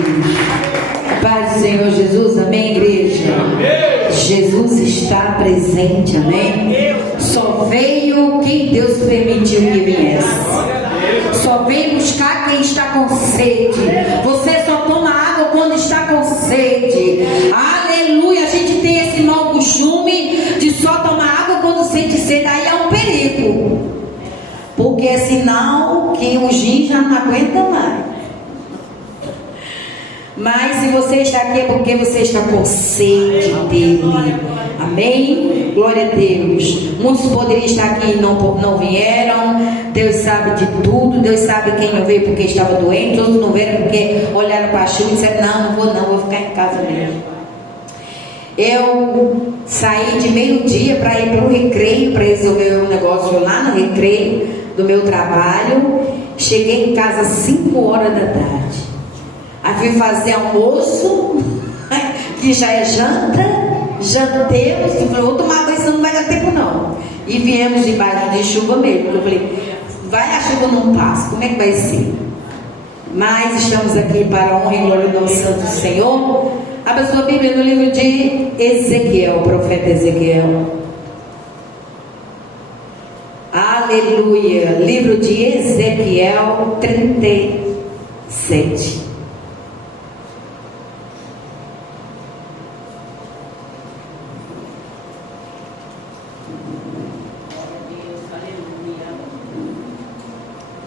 Deus. Paz do Senhor Jesus, amém, igreja? Jesus está presente, amém? Só veio quem Deus permitiu que viesse. Só veio buscar quem está com sede. Você só toma água quando está com sede. Aleluia. A gente tem esse mau costume de só tomar água quando sente sede. Aí é um perigo, porque é sinal que o gin já não aguenta mais. Mas se você está aqui é porque você está com sede dele. Amém? Glória a Deus. Muitos poderiam estar aqui e não vieram. Deus sabe de tudo. Deus sabe quem não veio porque estava doente. Outros não vieram porque olharam para a chuva e disseram: não vou ficar em casa mesmo. Eu saí de meio-dia para ir para o recreio, para resolver um negócio lá no recreio do meu trabalho. Cheguei em casa às 5 horas da tarde. Aí fui fazer almoço, que já é janta, jantemos, e falei: vou tomar banho, senão não vai dar tempo não. E viemos debaixo de chuva mesmo. Eu falei: vai, a chuva não passa, como é que vai ser? Mas estamos aqui para a honra e glória do nosso Santo Senhor. Abra sua Bíblia no livro de Ezequiel, profeta Ezequiel. Aleluia. Livro de Ezequiel 37.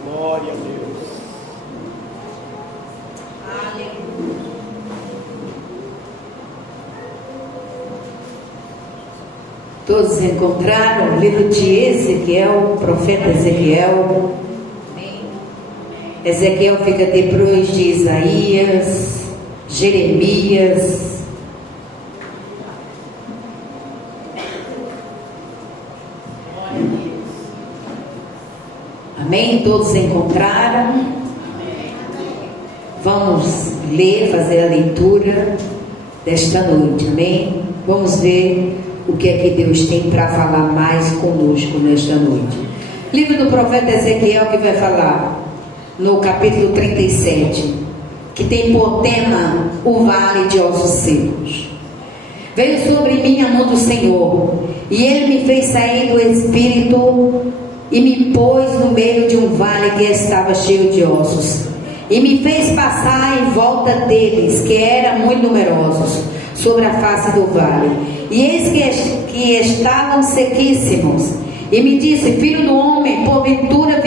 Glória a Deus. Aleluia. Todos encontraram o livro de Ezequiel, profeta Ezequiel. Amém. Ezequiel fica depois de Isaías, Jeremias. Amém? Todos encontraram? Vamos ler, fazer a leitura desta noite, amém? Vamos ver o que é que Deus tem para falar mais conosco nesta noite. Livro do profeta Ezequiel, que vai falar no capítulo 37, que tem por tema o vale de ossos secos. Veio sobre mim a mão do Senhor, e Ele me fez sair do espírito e me pôs no meio de um vale que estava cheio de ossos, e me fez passar em volta deles, que eram muito numerosos, sobre a face do vale, e eis que estavam sequíssimos. E me disse: filho do homem, porventura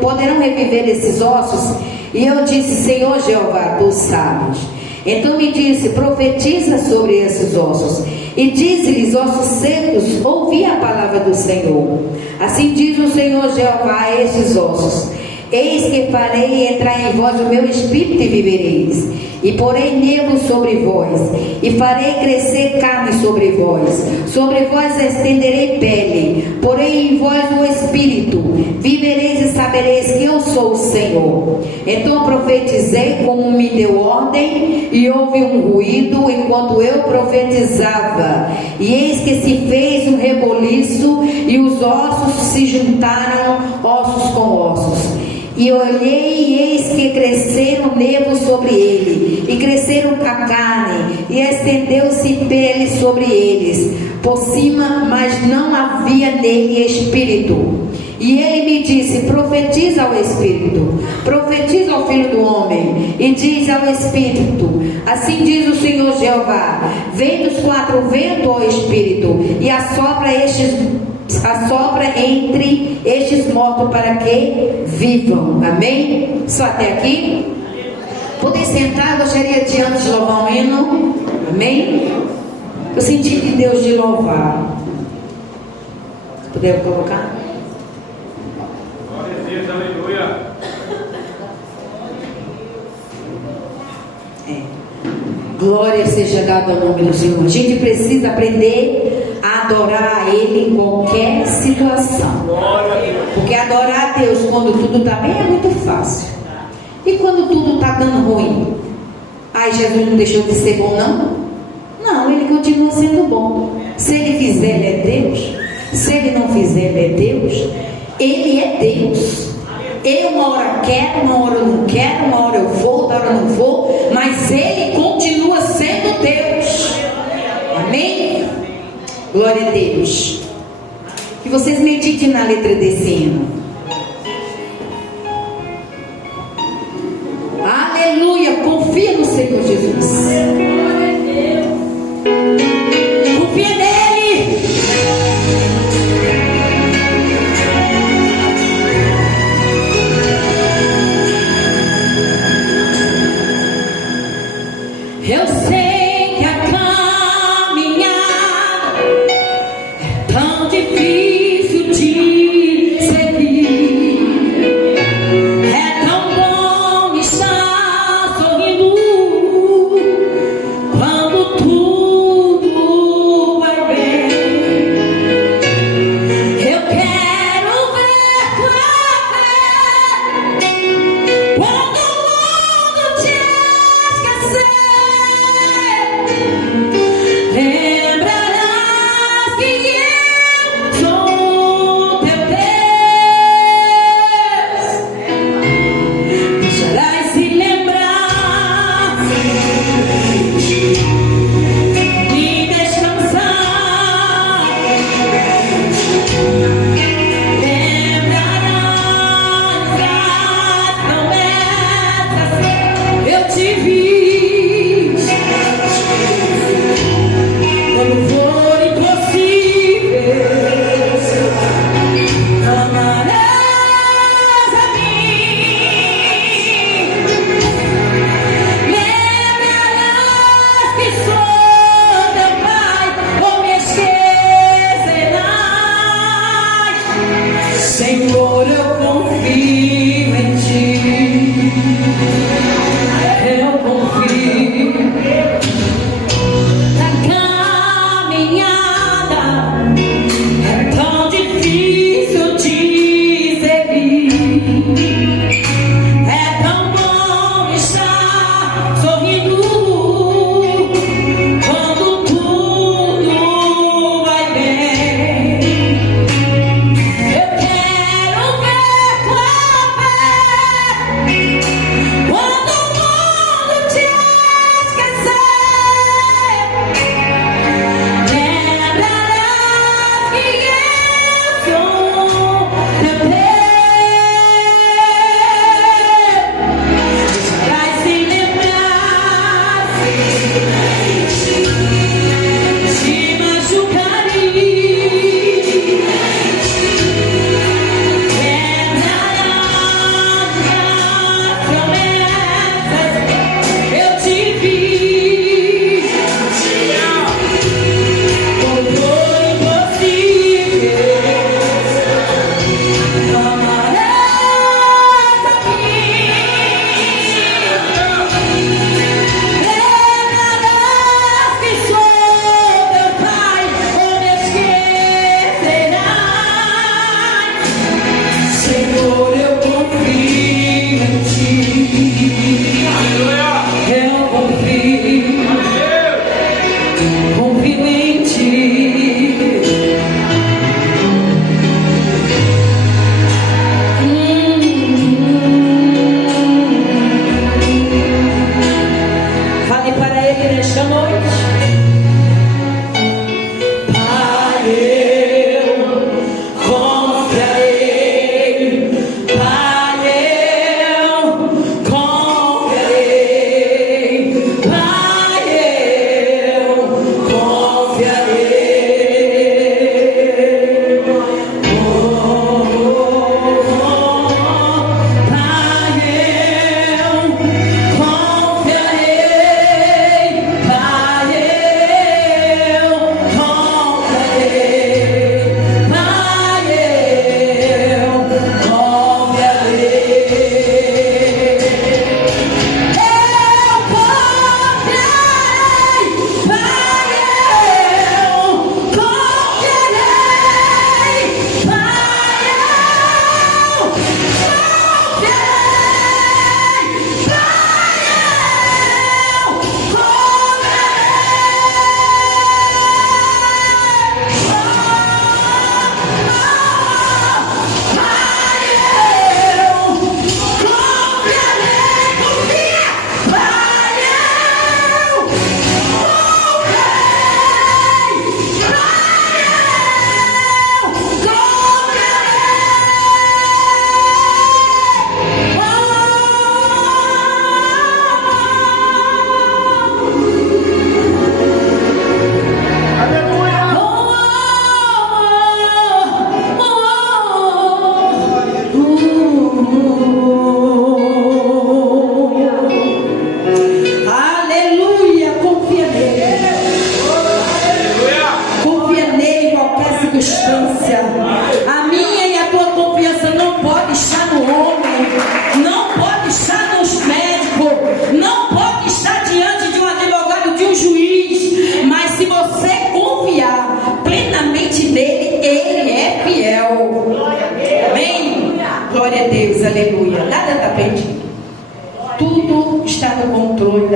poderão reviver esses ossos? E eu disse: Senhor Jeová, tu sabes. Então me disse: profetiza sobre esses ossos, e diz-lhes: ossos secos, ouvi a palavra do Senhor. Assim diz o Senhor Jeová a estes ossos: eis que farei entrar em vós o meu espírito e vivereis, e porei nervos sobre vós, e farei crescer carne sobre vós estenderei pele, porei em vós o espírito, vivereis e sabereis que eu sou o Senhor. Então profetizei como me deu ordem, e houve um ruído enquanto eu profetizava, e eis que se fez um reboliço, e os ossos se juntaram, ossos com ossos. E olhei, e eis que cresceram nervos sobre ele, e cresceram a carne, e estendeu-se pele sobre eles, por cima, mas não havia nele espírito. E ele me disse: profetiza ao espírito, profetiza ao filho do homem, e diz ao espírito: assim diz o Senhor Jeová: vem dos 4 ventos, ó espírito, e assopra entre estes mortos para que vivam. Amém? Só até aqui? Podem sentar. Gostaria de antes louvar um hino. Amém? Eu senti de Deus de louvar. Puder colocar? Glória a Deus, aleluia. Glória seja dada ao nome do Senhor. A gente precisa aprender a adorar a Ele em qualquer situação. Porque adorar a Deus quando tudo está bem é muito fácil. E quando tudo está dando ruim? Ai, Jesus não deixou de ser bom, não? Não, Ele continua sendo bom. Se Ele fizer, Ele é Deus. Se Ele não fizer, Ele é Deus. Ele é Deus. Eu uma hora quero, uma hora eu não quero, uma hora eu vou, outra hora eu não vou, mas Glória a Deus. Que vocês meditem na letra desse hino. Aleluia. Confia no Senhor Jesus. Confia nele. Eu sei que a caminhada é tão difícil de seguir.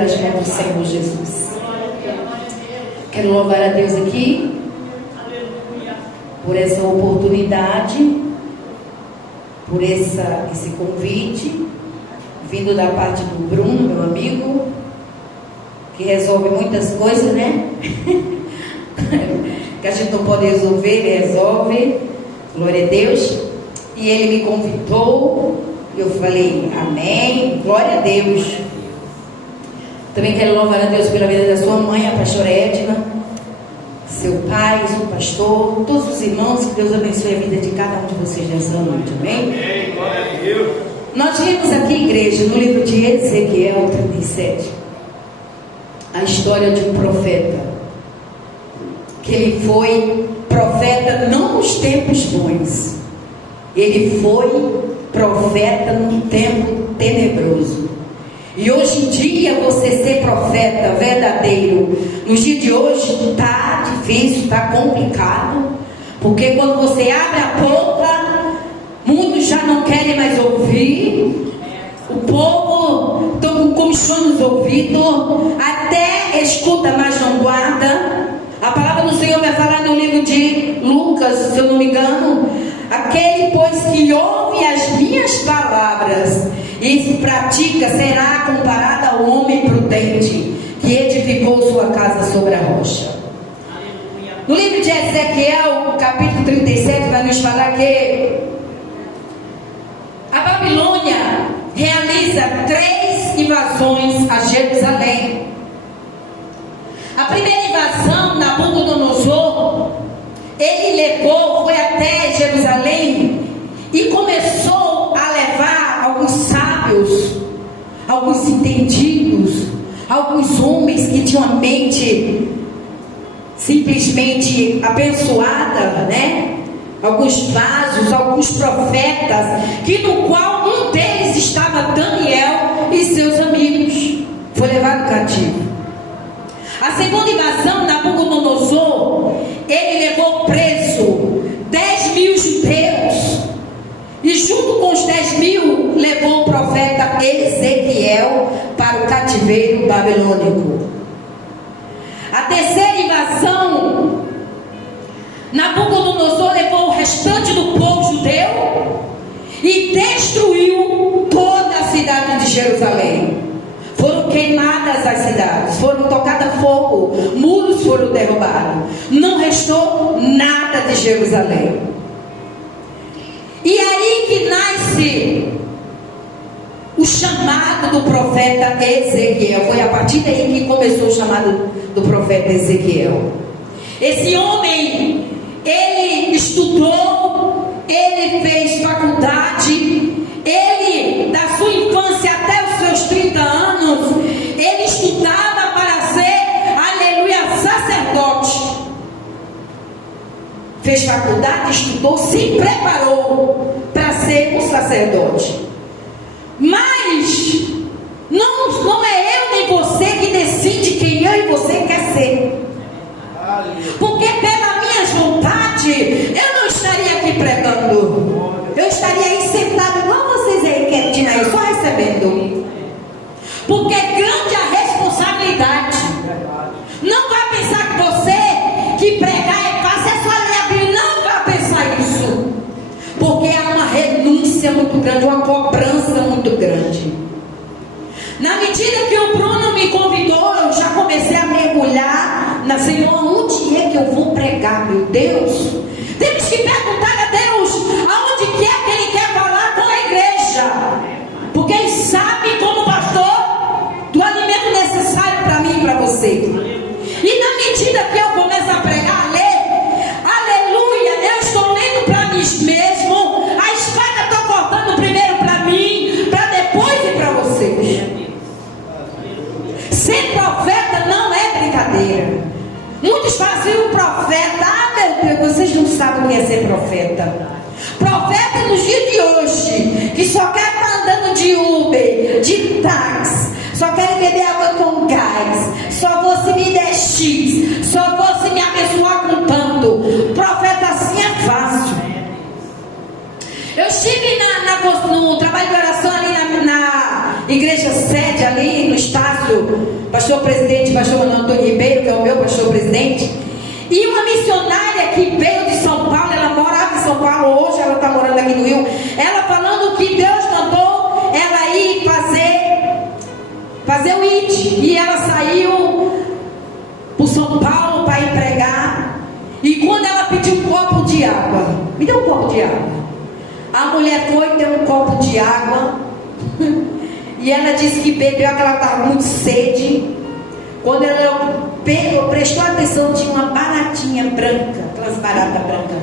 das mãos do Senhor Jesus. Quero louvar a Deus aqui por essa oportunidade, por esse convite, vindo da parte do Bruno, meu amigo, que resolve muitas coisas, né? Que a gente não pode resolver, ele resolve, glória a Deus. E ele me convidou, eu falei, amém, glória a Deus. Também quero louvar a Deus pela vida da sua mãe, a pastora Edna, seu pai, seu pastor, todos os irmãos, que Deus abençoe a vida de cada um de vocês nessa noite, amém? Amém, glória a Deus. Nós vimos aqui, igreja, no livro de Ezequiel 37, a história de um profeta, que ele foi profeta não nos tempos bons, ele foi profeta num tempo tenebroso. E hoje em dia você ser profeta verdadeiro, nos dias de hoje está difícil, está complicado, porque quando você abre a boca, muitos já não querem mais ouvir, o povo está com comichão nos ouvidos, até escuta, mas não guarda. A palavra do Senhor vai falar no livro de Lucas, se eu não me engano: aquele, pois, que ouve as minhas palavras e pratica, será comparado ao homem prudente que edificou sua casa sobre a rocha. No livro de Ezequiel, capítulo 37, vai nos falar que a Babilônia realiza 3 invasões a Jerusalém. A primeira invasão, Nabucodonosor, ele foi até Jerusalém e começou a levar alguns sábios, alguns entendidos, alguns homens que tinham a mente simplesmente abençoada, né? Alguns vasos, alguns profetas, que no qual um deles estava Daniel e seus amigos. Foi levado cativo. A segunda invasão, Nabucodonosor, ele levou preso 10.000 judeus, e junto com os 10.000 levou o profeta Ezequiel para o cativeiro babilônico. A terceira invasão, Nabucodonosor levou o restante do povo judeu e destruiu toda a cidade de Jerusalém. Foram queimadas as cidades, foram tocadas fogo, muros foram derrubados, não restou nada de Jerusalém. E aí que nasce o chamado do profeta Ezequiel. Foi a partir daí que começou o chamado do profeta Ezequiel. Esse homem, ele estudou, ele fez faculdade, ele, da sua infância até os seus 30 anos, ele estudava para ser, aleluia, sacerdote. Fez faculdade, estudou, se preparou para ser um sacerdote. Mas não é eu nem você que decide quem eu e você quer ser. Porque pela minha vontade eu não estaria aqui pregando. Eu estaria aí sentado igual vocês aí, quietinho aí, só recebendo. Porque é grande a responsabilidade. Não vai pensar que você que pregar é fácil, é só ler a Bíblia. Não vai pensar isso. Porque há uma renúncia muito grande, uma cobrança muito grande. Na medida que o Bruno me convidou, eu já comecei a mergulhar na Senhor, onde é que eu vou pregar, meu Deus? Temos que perguntar a Deus aonde que é que Ele quer falar com a igreja, porque Ele sabe, como pastor, do alimento necessário para mim e para você. E na medida que eu começo a pregar, a ler, aleluia, eu estou lendo para mim mesmo, a espada está cortando primeiro para mim, para depois ir para vocês. Ser profeta não é brincadeira. Muitos fazem um profeta, meu Deus, vocês não sabem o que é ser profeta. Profeta nos dias de hoje, que só quer estar andando de Uber, de táxi, só quer beber água com gás, só vou se me der X, só vou se me abençoar com tanto. Profeta assim é fácil. Eu estive no trabalho de oração ali na igreja sede, ali no espaço pastor presidente, pastor Manuel Antônio Ribeiro, que é o meu pastor presidente. E uma missionária que veio de São Paulo, ela morava em São Paulo, hoje ela está morando aqui no Rio. Ela falando que Deus mandou ela ir fazer o IT. E ela saiu para São Paulo para ir pregar. E quando ela pediu um copo de água, me deu um copo de água. A mulher foi, deu um copo de água. E ela disse que bebeu, que ela estava muito sede. Quando ela prestou atenção, tinha uma baratinha branca, aquelas baratas brancas,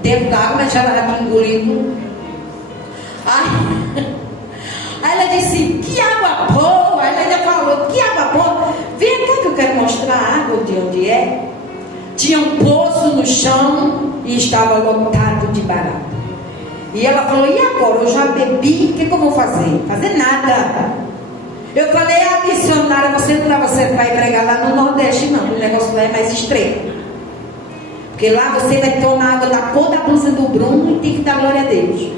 dentro da água, mas ela estava engolindo. Aí ela disse, que água boa. Ela ainda falou, que água boa. Vem cá que eu quero mostrar a água de onde é. Tinha um poço no chão e estava lotado de barata. E ela falou, e agora? Eu já bebi, o que eu vou fazer? Fazer nada. Eu falei, missionária, você não vai pregar lá no Nordeste, não. O negócio lá é mais estreito. Porque lá você vai tomar água da cor da blusa do Bruno e tem que dar glória a Deus.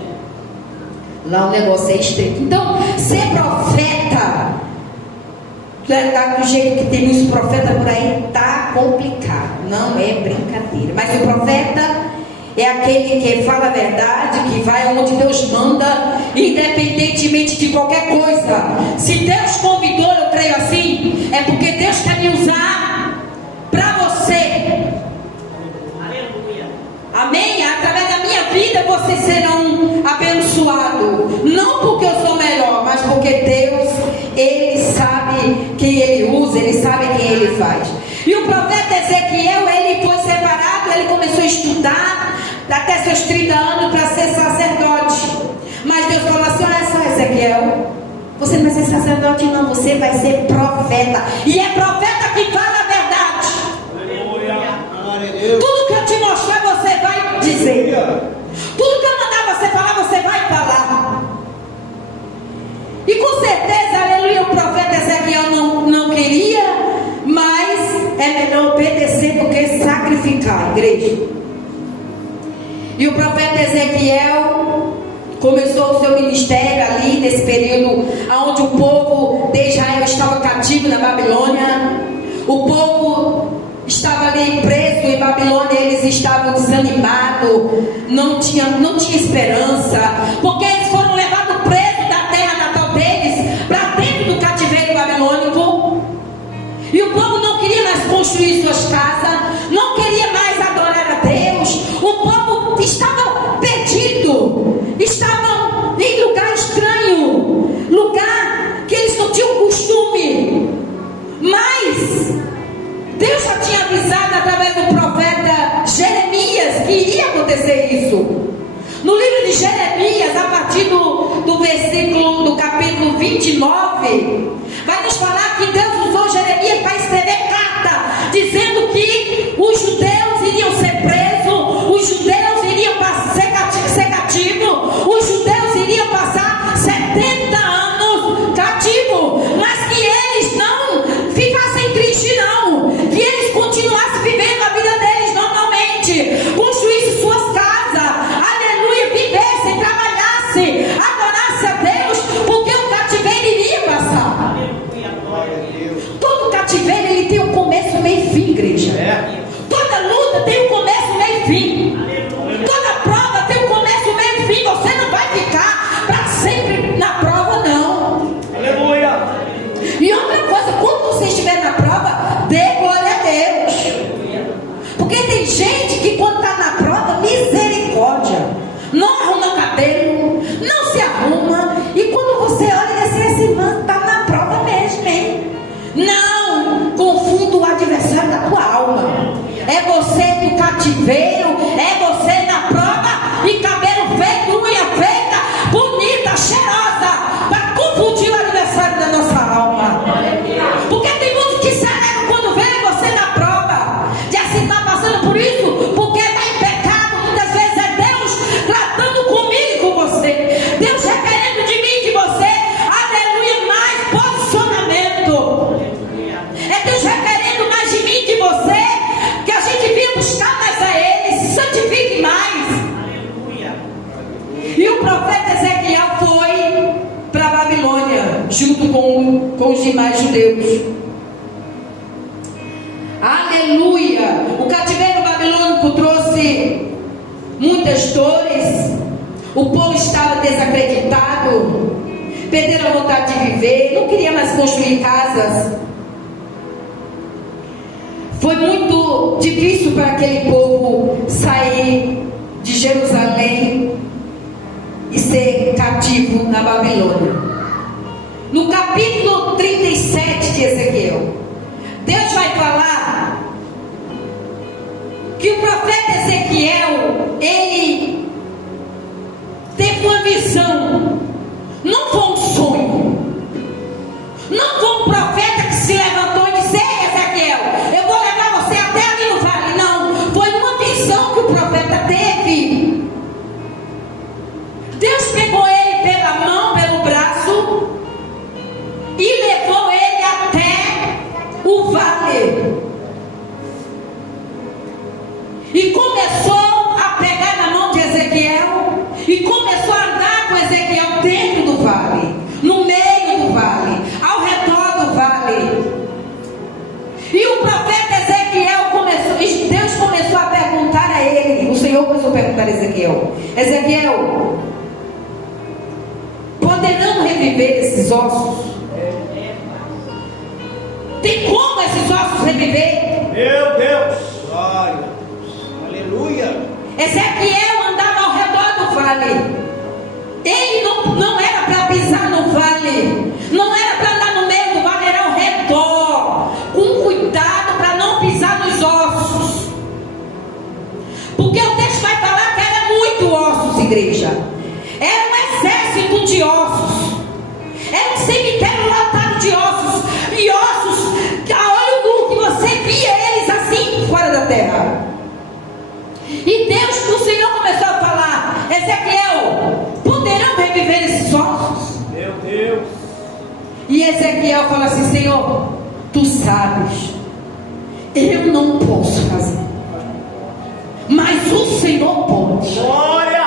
Lá o negócio é estreito. Então, ser profeta, do jeito que tem muitos profetas por aí, tá complicado. Não é brincadeira. Mas o profeta é aquele que fala a verdade, que vai onde Deus manda, independentemente de qualquer coisa. Se Deus convidou, eu creio assim, é porque Deus quer me usar para você. Aleluia. Amém? Através da minha vida vocês serão abençoados. Não porque eu sou melhor, mas porque Deus, Ele sabe quem Ele usa, Ele sabe quem Ele faz. E o profeta Ezequiel, ele foi separado, ele começou a estudar até seus 30 anos para ser sacerdote. Mas Deus falou assim, olha só, Ezequiel, você não vai ser sacerdote não, você vai ser profeta. E é profeta que fala a verdade. Aleluia. Tudo que eu te mostrar você vai dizer. Tudo que eu mandar você falar, você vai falar. E com certeza, aleluia, o profeta Ezequiel não queria, mas é melhor obedecer do que sacrificar, igreja. E o profeta Ezequiel começou o seu ministério ali nesse período onde o povo de Israel estava cativo na Babilônia. O povo estava ali preso em Babilônia, eles estavam desanimados, não tinha esperança, porque eles foram levados presos da terra natal deles para dentro do cativeiro babilônico. E o povo não queria mais construir suas casas, não queria mais adorar a Deus. O povo estava perdido, estavam em lugar estranho, lugar que eles não tinham costume. Mas Deus já tinha avisado através do profeta Jeremias que iria acontecer isso. No livro de Jeremias, a partir do versículo do capítulo 29, vai nos falar que Deus usou Jeremias para escrever carta, dizendo que os judeus iriam ser presos, os judeus iriam ser cativos, os judeus iriam passar 70 anos cativos, mas que eles não ficassem tristes não, que eles continuassem vivendo a vida deles normalmente, construíssem suas casas, aleluia, vivessem, trabalhassem, adorassem a Deus, porque o cativeiro iria passar. Todo cativeiro ele tem um começo, meio e fim, igreja. Toda luta tem um começo, meio e fim. Toda prova tem um começo, meio e fim. Você não vai ficar para sempre na prova, não. Aleluia. E outra coisa, quando você estiver na prova, dê glória a Deus. Porque tem gente que quando está na prova, misericórdia, não arruma o cabelo, não se arruma, e quando você olha e assim, esse irmão está na prova mesmo, hein? Não confunda o adversário da tua alma. É você do cativeiro, é você na prova, e cabelo feito, unha feita, bonita, cheirosa, para confundir o adversário da nossa alma. Porque tem muitos que se alegram quando vê você na prova, de assim estar passando por isso, porque está em pecado. Muitas vezes é Deus tratando comigo e com você, Deus requerendo de mim e de você, aleluia, mais posicionamento. É Deus requerendo mais de mim e de você, que a gente venha buscar mais a Ele, se santifique mais. Aleluia. E o profeta Ezequiel foi para a Babilônia, junto com os demais judeus. Aleluia! O cativeiro babilônico trouxe muitas dores. O povo estava desacreditado, perderam a vontade de viver, não queria mais construir casas. Foi muito difícil para aquele povo sair de Jerusalém e ser cativo na Babilônia. No capítulo 37 de Ezequiel, Deus vai falar que o profeta Ezequiel, ele teve uma visão. Não foi um sonho, não foi um profeta que se levantou e disse: ei, Ezequiel, eu vou levar você até ali no vale. Não, foi uma visão que o profeta teve. Deus pegou ele pela mão, pelo braço e levou ele até o vale e começou a pegar na mão de Ezequiel e começou a andar com Ezequiel dentro do vale, no meio do vale, ao redor do vale. E o profeta Ezequiel começou, Deus começou a perguntar a ele, o Senhor começou a perguntar a Ezequiel: Ezequiel, poderão reviver esses ossos? Tem como esses ossos reviver? Meu Deus! Glória! Aleluia! Ezequiel andava ao redor do vale. Ele não era para pisar no vale, não era para andar no meio do vale, era ao redor, com cuidado para não pisar nos ossos, porque o texto vai falar que era muito ossos, igreja. Era um exército de ossos, era um cemitério lotado de ossos, e ossos a olho nu, que você via eles assim fora da terra. E Deus, o Senhor começou a falar: Ezequiel, poderão reviver esses ossos? Meu Deus! E Ezequiel fala assim: Senhor, tu sabes, eu não posso fazer, mas o Senhor pode. Glória!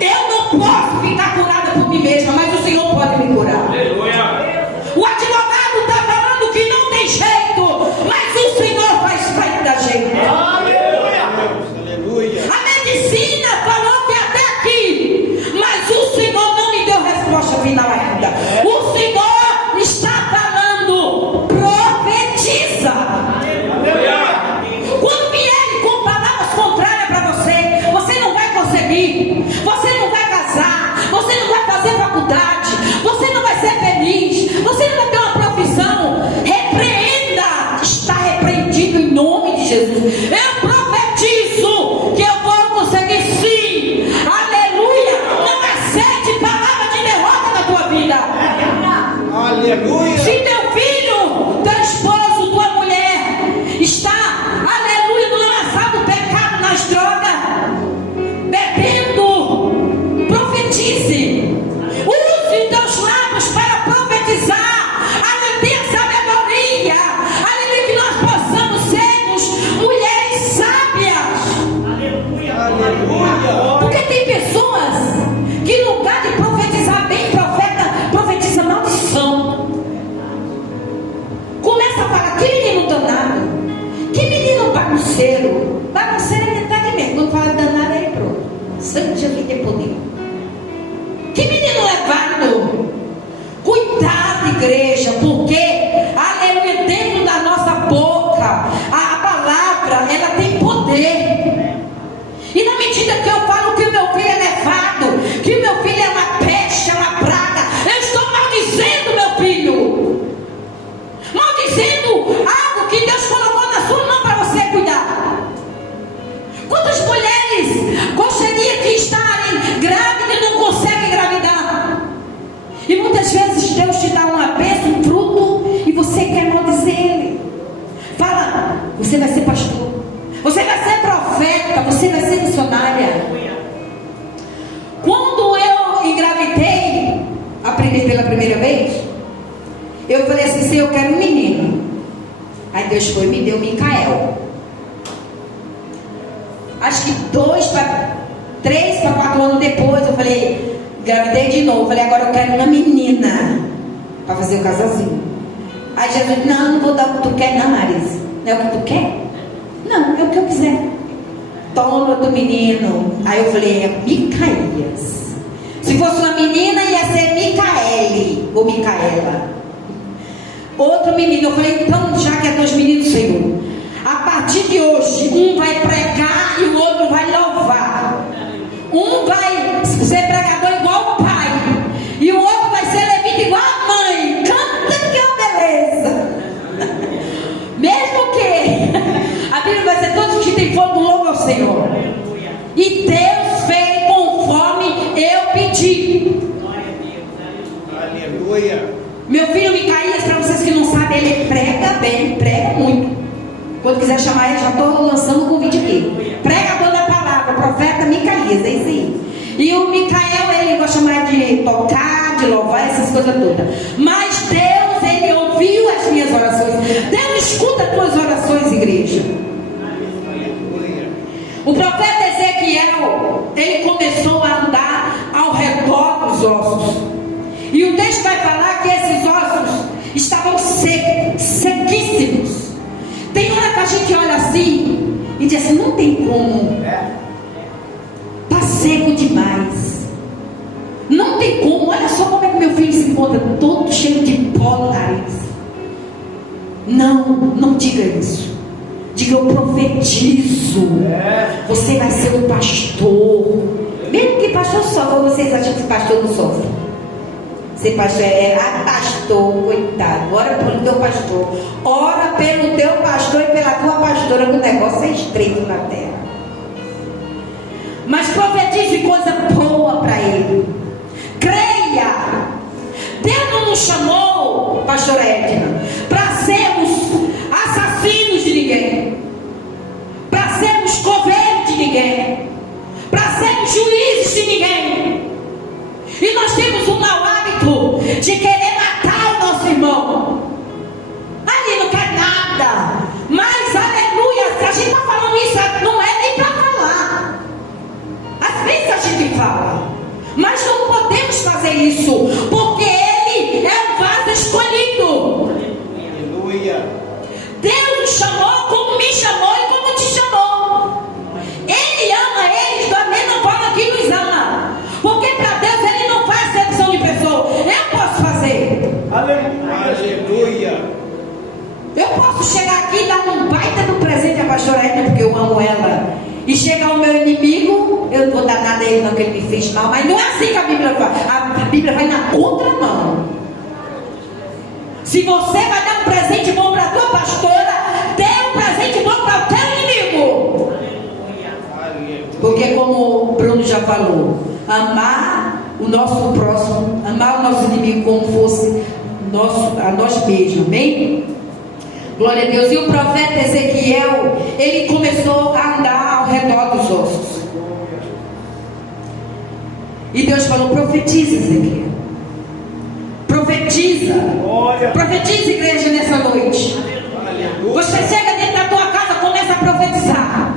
Eu não posso ficar curada por mim mesma, mas o Senhor pode me curar. Aleluia! O advogado está falando que não tem jeito, mas o Senhor vai dar jeito. Aleluia! Aleluia! A medicina falou que até aqui, mas o Senhor não me deu resposta final ainda. O Senhor está falando: profetiza. Quando vierem com palavras contrárias para você, você não vai conseguir, você não vai casar, você não vai fazer faculdade, você não vai ser feliz, você não vai ter uma profissão. Repreenda, está repreendido em nome de Jesus. Eu profetizo que eu vou conseguir sim. Aleluia! Não acerte palavra de derrota na tua vida. Aleluia! Se teu filho, teu esposo, tua mulher está, aleluia, no lançado pecado, nas drogas, bebendo, profetize. Use teus lábios para profetizar. Aleluia, tenha sabedoria. Aleluia, que nós possamos sermos mulheres sábias. Aleluia! Porque tem pessoas que no lugar de profetizar bem, profetiza maldição. Começa a falar: que menino danado, que menino bagunceiro. Bagunceiro é metade mesmo. Quando fala danado, aí pronto. Santo Jesus tem poder. Que menino levado. Cuidado, igreja, porque, aleluia, dentro da nossa boca, a palavra, ela tem poder. E na medida que eu falo que o meu filho é levado, que o meu filho é uma peste, é uma praga, eu estou maldizendo meu filho, maldizendo algo que Deus colocou na sua mão para você cuidar. Quantas mulheres gostariam de estarem grávidas e não conseguem engravidar? E muitas vezes Deus te dá uma bênção, um fruto, e você quer maldizer ele. Fala: você vai ser pastor, você vai ser profeta, você vai ser missionária. Quando eu engravidei, pela primeira vez, eu falei assim: Senhor, eu quero um menino. Aí Deus foi e me deu Micael. Acho que 3 para 4 anos depois, eu falei, engravidei de novo. Falei: agora eu quero uma menina para fazer o casalzinho. Aí Jesus: não vou dar o que tu quer, não, Marisa. Não é o que tu quer? Não, é o que eu quiser. Toma do menino. Aí eu falei, é Micaías. Se fosse uma menina, ia ser Micaele ou Micaela. Outro menino, eu falei, então, já que é 2 meninos, Senhor, a partir de hoje, um vai pregar e o outro vai louvar. Um vai ser pregador igual o pai, e o outro vai ser levita igual a mãe. Canta que é uma beleza. Mesmo que a Bíblia vai ser todos que têm fogo, louvo ao Senhor. E Deus fez conforme eu pedi. Aleluia. Meu filho Micaías, para vocês que não sabem, ele prega bem, prega muito. Quando quiser chamar ele, já estou lançando o convite aqui. Pregador da palavra, profeta Micaías, é isso aí. E o Micael, ele vai chamar de tocar, de louvar, essas coisas todas. Mas Deus, ele ouviu as minhas orações. Deus escuta as tuas orações, igreja. O profeta Ezequiel, ele começou a andar ao redor dos ossos. E o texto vai falar que esses ossos estavam secos, sequíssimos. Tem hora que a gente olha assim e diz assim, não tem como. Está seco demais. Não tem como. Olha só como é que meu filho se encontra, todo cheio de pó no nariz. Não diga isso. Diga, eu profetizo. Você vai ser um pastor. Mesmo que pastor sofra, vocês acham que pastor não sofre? Ser pastor pastor, coitado. Ora pelo teu pastor. Ora pelo teu pastor e pela tua pastora, que o negócio é estreito na terra. Mas profetize coisa boa para ele. Creia. Deus não nos chamou, pastora Edna, para sermos assassinos de ninguém, para sermos coveiros de ninguém, para sermos juízes de ninguém. E nós temos um mau hábito de querer matar o nosso irmão. Ali não quer nada. Mas, aleluia, se a gente está falando isso, não é nem para falar. Às vezes a gente fala, mas não podemos fazer isso, porque ele é o vaso escolhido. Aleluia. Deus nos chamou como me chamou e como te chamou. Ele ama eles da mesma forma que nos ama. Porque para Deus ele não faz acepção de pessoa. Eu posso fazer. Aleluia. Eu posso chegar aqui e dar um baita do presente à pastora Edna, porque eu amo ela. E chegar o meu inimigo, eu não vou dar nada a ele não, que ele me fez mal. Mas não é assim que a Bíblia vai. A Bíblia vai na contramão. Se você vai dar um presente bom para a tua pastora, dê um presente bom para o teu inimigo. Porque como o Bruno já falou, amar o nosso próximo, amar o nosso inimigo como fosse a nós mesmos, amém? Glória a Deus. E o profeta Ezequiel, ele começou a andar ao redor dos ossos. E Deus falou, profetiza, Ezequiel. Profetiza. Profetiza, igreja, nessa noite. Você chega dentro da tua casa, começa a profetizar.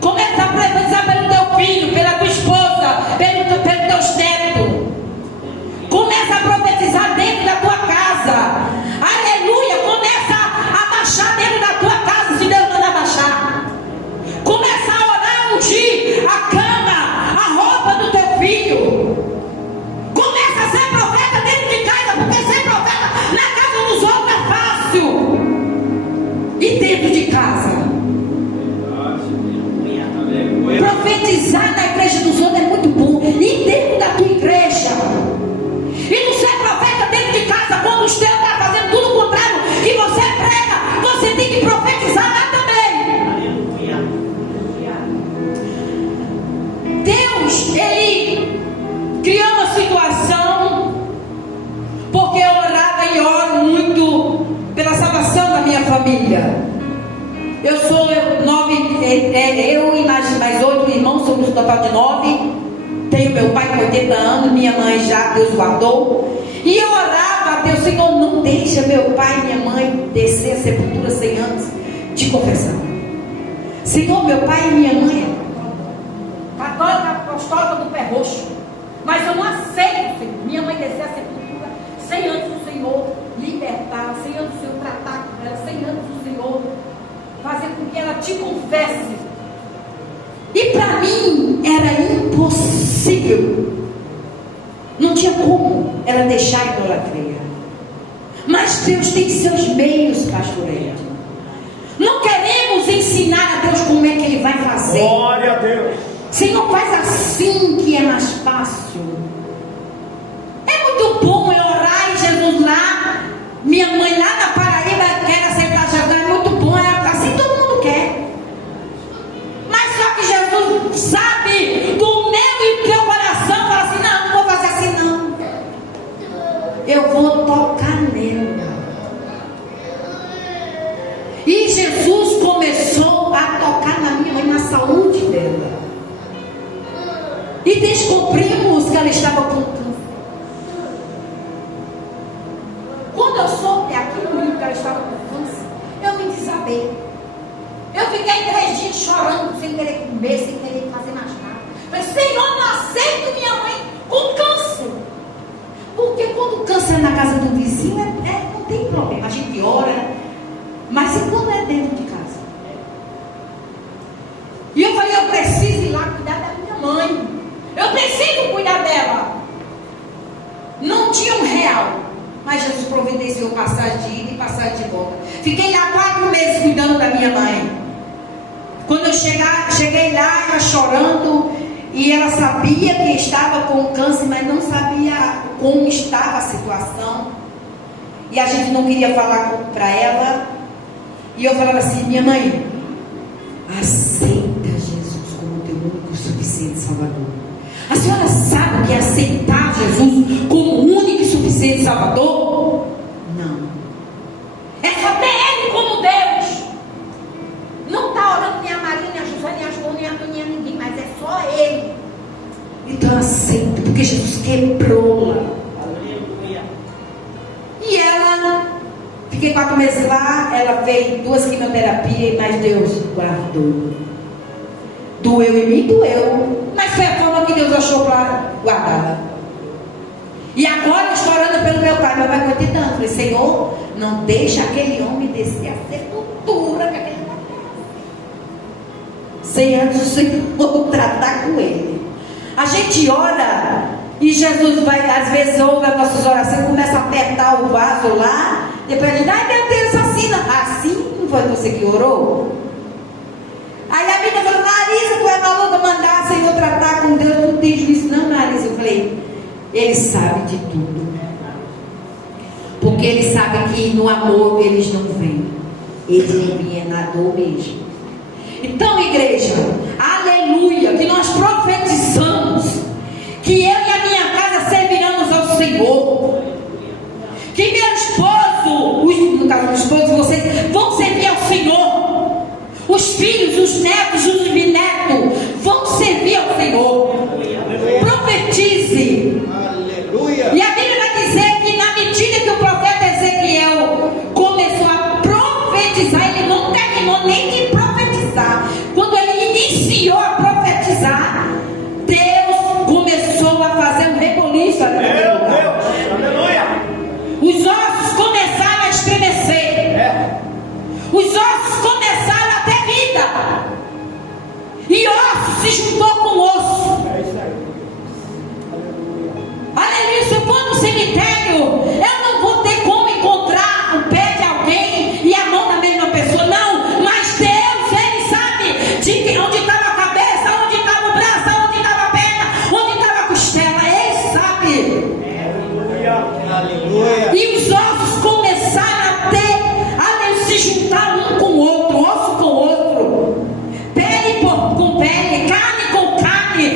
Começa a profetizar pelo teu filho, pela tua esposa, pelos teus netos. Começa a profetizar dentro da tua casa. Aleluia. Começa a baixar dentro da tua casa, se Deus manda baixar. Começa a orar, ungir a cama, a roupa do teu filho. Começa a ser profeta dentro de casa, porque ser profeta na casa dos outros é fácil. E dentro de casa? Profetizar na igreja dos outros é muito bom. E dentro da tua igreja? E não ser profeta dentro de casa, quando os teus estão fazendo tudo o contrário que você prega, você tem que profetizar lá também. Deus, ele criou uma situação, porque eu orava e oro muito pela salvação da minha família. Eu sou 9, eu e mais 8 irmãos, somos um total de 9. Tenho meu pai com 80 anos, minha mãe já, Deus guardou. E eu orava a Deus, Senhor, não deixa meu pai e minha mãe descer a sepultura sem antes te confessar. Senhor, meu pai e minha mãe católica apostólica do pé roxo, mas eu não aceito, Senhor, minha mãe descer a sepultura sem antes o Senhor libertar, sem antes o Senhor tratar com ela, sem antes o Senhor fazer com que ela te confesse. E para mim era impossível. Não tinha como ela deixar a idolatria. Mas Deus tem seus meios, pastor Ed. Não queremos ensinar a Deus como é que Ele vai fazer. Glória a Deus. Senhor, faz assim que é mais fácil. É muito bom eu orar e Jesus lá. Minha mãe lá na Paraíba quer aceitar Jesus. É muito bom, é assim todo mundo quer. Mas só que Jesus sabe do meu e do teu coração. Fala assim, não vou fazer assim não. Eu vou tocar nele. E Jesus começou a tocar na minha mãe, na saúde dela. E descobrimos que ela estava com câncer. Quando eu soube aqui no Rio que ela estava com câncer, eu me desabei. Eu fiquei 3 dias chorando, sem querer comer, sem querer fazer mais nada. Falei, Senhor, não aceito minha mãe com câncer. Porque quando o câncer é na casa do vizinho, não tem problema. A gente ora. Mas e quando é dentro de casa? E eu falei, eu preciso ir lá cuidar da minha mãe. Eu preciso cuidar dela. Não tinha R$1, mas Jesus providenciou passagem de ida e passagem de volta. Fiquei lá 4 meses cuidando da minha mãe. Quando eu cheguei lá, ela chorando, e ela sabia que estava com câncer, mas não sabia como estava a situação. E a gente não queria falar para ela. E eu falava assim, minha mãe, aceita Jesus como teu único e suficiente Salvador. A senhora sabe o que é aceitar Jesus como único e suficiente Salvador? Não. É só ter Ele como Deus. Não está orando nem a Maria, nem a José, nem a João, nem a Toninha, ninguém, mas é só Ele. Então aceita, porque Jesus quebrou-la. E ela, fiquei 4 meses lá, ela fez 2 quimioterapias, mas Deus guardou. Doeu em mim, doeu. Mas foi a forma que Deus achou para guardar. E agora eu estou orando pelo meu pai. Meu pai foi tentando. Falei, Senhor, não deixa aquele homem descer a sepultura que aquele homem sem antes o Senhor tratar com ele. A gente ora e Jesus vai, às vezes ouve as nossas orações, começa a apertar o vaso lá. Depois a gente, ai meu Deus, assim não foi você que orou? Aí a menina falou, Marisa, tu é maluca mandar Senhor tratar com Deus, tu não tem juízo não, Marisa. Eu falei, Ele sabe de tudo. Porque Ele sabe que no amor eles não vêm. Eles vêm na dor mesmo. Então, igreja, aleluia, que nós profetizamos que eu e a minha casa serviremos ao Senhor. Que meu esposo, no caso do esposo de vocês, vão servir ao Senhor. Os filhos, os netos, os bisnetos vão servir ao Senhor. Profetize. Aleluia. E a Bíblia vai dizer que na medida que o profeta Ezequiel começou a profetizar, ele não terminou nem de profetizar. Quando ele iniciou a profetizar, Deus começou a fazer um reboliço ali naquele lugar. Aleluia. Os ossos começaram a estremecer. Os ossos começaram a ter vida. E osso se juntou com osso. Aleluia. Se eu for no cemitério, eu não vou ter como encontrar o pé de alguém e a mão da mesma pessoa. Não, mas Deus, Ele sabe de onde estava a cabeça, onde estava o braço, onde estava a perna, onde estava a costela. Ele sabe. Aleluia. E os ossos começaram a se juntar um com o outro, osso com o outro, pele com pele, carne com carne,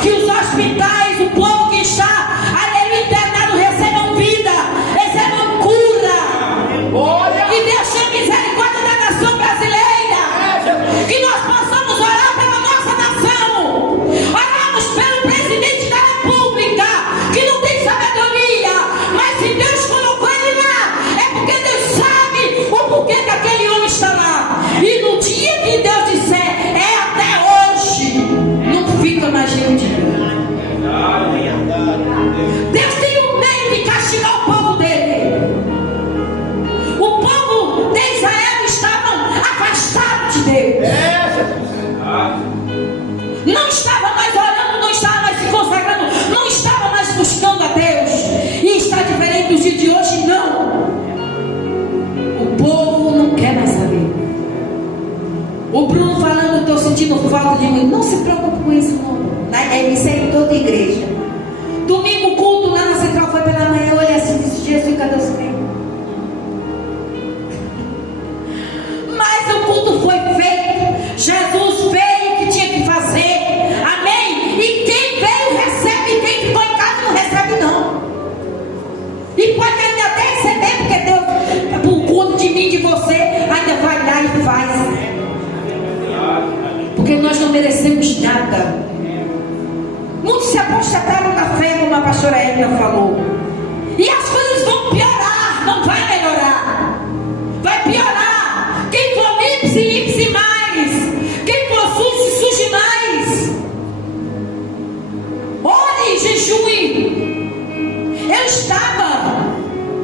Que os hospitais, o povo que está ali internado recebam vida, recebam cura. Que Deus tenha misericórdia da nação brasileira. Que nós possamos orar pela nossa nação. Oramos pelo presidente da República, que não tem sabedoria, mas se Deus colocou ele lá, é porque Deus sabe o porquê que aquele homem está lá. E no dia que Deus disser, é até hoje, não fica mais de um dia. Deus tem um meio de castigar o povo dele. O povo de Israel estavam afastados de Deus. Não estava mais orando, não estava mais se consagrando, não estava mais buscando a Deus. E está diferente dos dias de hoje, não. O povo não quer mais saber. O Bruno falando, estou sentindo falta de muito. Não se preocupe com isso, não. Isso é em toda igreja. Domingo, culto lá na central foi pela manhã. Eu olhei assim e disse: Jesus, cadê os crentes? Mas o culto foi feito. Jesus veio o que tinha que fazer. Amém? E quem veio recebe. Quem ficou em casa não recebe, não. E pode ainda até receber, porque Deus, por culto de mim, de você, ainda vai lá e faz. Porque nós não merecemos nada. Muitos se apostataram na fé, como a pastora Edna falou. E as coisas vão piorar, não vai melhorar. Vai piorar. Quem for ipse, ipse mais. Quem for sujo, suje mais. Ore, jejue. Eu estava,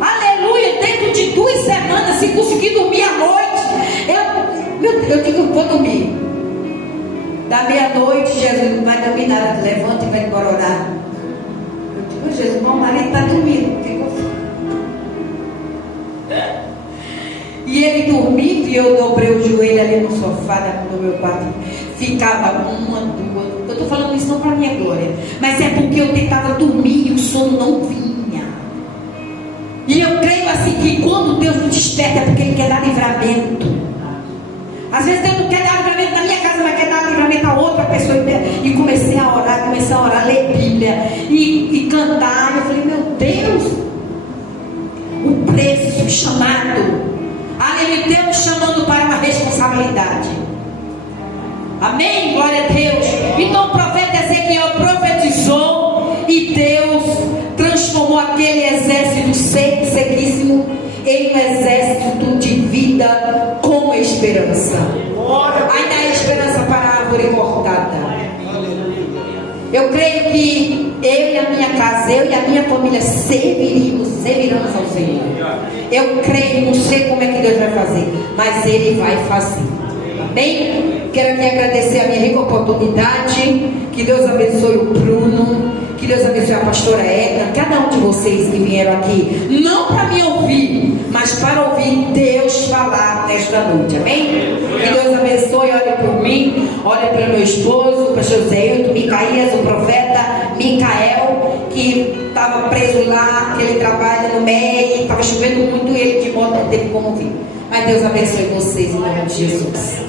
aleluia, dentro de 2 semanas, sem conseguir dormir à noite. Eu digo, vou dormir. Da meia-noite, Jesus não vai dormir nada, levanta e vai embora orar. Eu digo: Jesus, meu marido está dormindo. E ele dormindo, e eu dobrei o joelho ali no sofá do meu quarto. Ficava uma, duas. Eu estou falando isso não para minha glória, mas é porque eu tentava dormir e o sono não vinha. E eu creio assim que quando Deus nos desperta é porque Ele quer dar livramento. Às vezes Deus não quer dar livramento na minha casa, mas quer dar livramento a outra pessoa. E comecei a orar, ler Bíblia e cantar. Eu falei: meu Deus, o preço, o chamado. Aleluia, Deus chamando para uma responsabilidade. Amém? Glória a Deus. Então o profeta Ezequiel profetizou e Deus transformou aquele exército sequíssimo em um exército de vida com esperança. Ainda há esperança para a árvore cortada. Eu creio que eu e a minha casa, eu e a minha família serviremos ao Senhor. Eu creio, não sei como é que Deus vai fazer, mas Ele vai fazer. Amém? Quero aqui agradecer a minha rica oportunidade. Que Deus abençoe o Bruno. Que Deus abençoe a pastora Edna. Cada um de vocês que vieram aqui, não para me ouvir, mas para ouvir Deus falar nesta noite. Amém? Que Deus abençoe. Olhe por mim, olhe pelo meu esposo, o pastor Zé, Micaías, o profeta Micael, que estava preso lá, que ele trabalha no MEI, estava chovendo muito e ele de moto não teve como vir. Mas Deus abençoe vocês em nome de Jesus.